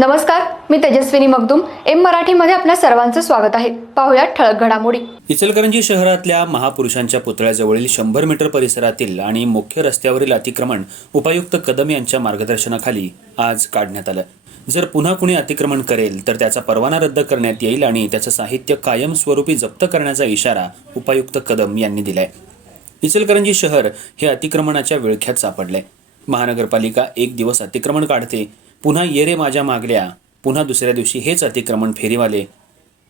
नमस्कार मी तेजस्विनी मगदुम. एम मराठीमध्ये आपल्या सर्वांचं स्वागत आहे. पाहुयात ठळक घडामोडी. इचलकरंजी शहरातल्या महापुरुषांच्या पुतळ्याजवळील शंभर मीटर परिसरातील आणि मुख्य रस्त्यावरील अतिक्रमण उपायुक्त कदम यांच्या मार्गदर्शनाखाली आज काढण्यात आलं. जर पुन्हा कुणी अतिक्रमण करेल तर त्याचा परवाना रद्द करण्यात येईल आणि त्याचं साहित्य कायमस्वरूपी जप्त करण्याचा इशारा उपायुक्त कदम यांनी दिलाय. इचलकरंजी शहर हे अतिक्रमणाच्या विळख्यात सापडले महानगरपालिका एक दिवस अतिक्रमण काढते पुन्हा ये रे माझ्या मागल्या पुन्हा दुसऱ्या दिवशी हेच अतिक्रमण फेरीवाले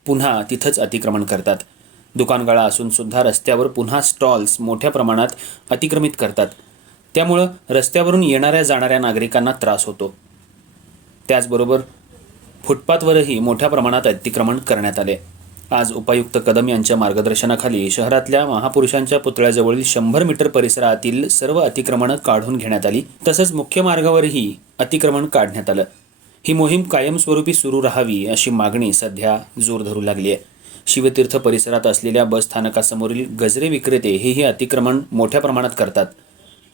पुन्हा तिथंच अतिक्रमण करतात. दुकानगाळा असून सुद्धा रस्त्यावर पुन्हा स्टॉल्स मोठ्या प्रमाणात अतिक्रमित करतात. त्यामुळं रस्त्यावरून येणाऱ्या जाणाऱ्या नागरिकांना त्रास होतो. त्याचबरोबर फुटपाथवरही मोठ्या प्रमाणात अतिक्रमण करण्यात आले. आज उपायुक्त कदम यांच्या मार्गदर्शनाखाली शहरातल्या महापुरुषांच्या पुतळ्याजवळील शंभर मीटर परिसरातील सर्व अतिक्रमणं काढून घेण्यात आली. तसंच मुख्य मार्गावरही अतिक्रमण काढण्यात आलं. ही मोहीम कायमस्वरूपी सुरू राहावी अशी मागणी सध्या जोर धरू लागली आहे. शिवतीर्थ परिसरात असलेल्या बस स्थानकासमोरील गजरे विक्रेते हेही अतिक्रमण मोठ्या प्रमाणात करतात.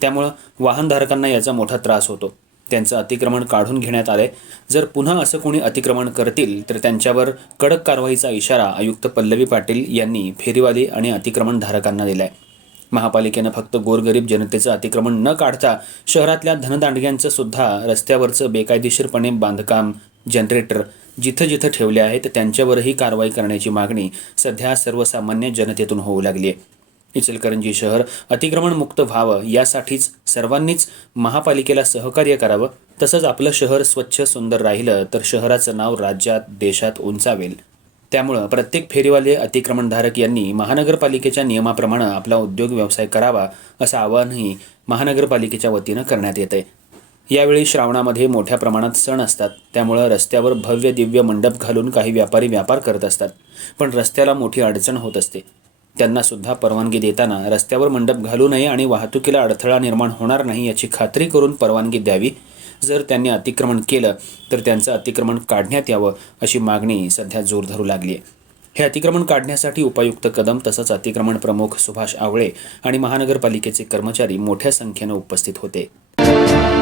त्यामुळं वाहनधारकांना याचा मोठा त्रास होतो. त्यांचं अतिक्रमण काढून घेण्यात आलंय. जर पुन्हा असं कोणी अतिक्रमण करतील तर त्यांच्यावर कडक कारवाईचा इशारा आयुक्त पल्लवी पाटील यांनी फेरीवाली आणि अतिक्रमणधारकांना दिलाय. महापालिकेनं फक्त गोरगरीब जनतेचं अतिक्रमण न काढता शहरातल्या धनदांडग्यांचं सुद्धा रस्त्यावरचं बेकायदेशीरपणे बांधकाम जनरेटर जिथं जिथं ठेवले आहेत त्यांच्यावरही कारवाई करण्याची मागणी सध्या सर्वसामान्य जनतेतून होऊ लागली आहे. इचलकरंजी शहर अतिक्रमणमुक्त व्हावं यासाठीच सर्वांनीच महापालिकेला सहकार्य करावं तसंच आपलं शहर स्वच्छ सुंदर राहिलं तर शहराचं नाव राज्यात देशात उंचावेल. त्यामुळं प्रत्येक फेरीवाले अतिक्रमणधारक यांनी महानगरपालिकेच्या नियमाप्रमाणे आपला उद्योग व्यवसाय करावा असं आवाहनही महानगरपालिकेच्या वतीनं करण्यात येत आहे यावेळी श्रावणामध्ये मोठ्या प्रमाणात सण असतात. त्यामुळं रस्त्यावर भव्य दिव्य मंडप घालून काही व्यापारी व्यापार करत असतात. पण रस्त्याला मोठी अडचण होत असते. त्यांना सुद्धा परवानगी देताना रस्त्यावर मंडप घालू नये आणि वाहतुकीला अडथळा निर्माण होणार नाही याची खात्री करून परवानगी द्यावी जर त्यांनी अतिक्रमण केलं तर त्यांचं अतिक्रमण काढण्यात यावं अशी मागणी सध्या जोर धरू लागली आहे हे अतिक्रमण काढण्यासाठी उपायुक्त कदम तसंच अतिक्रमण प्रमुख सुभाष आवळे आणि महानगरपालिकेचे कर्मचारी मोठ्या संख्येनं उपस्थित होते.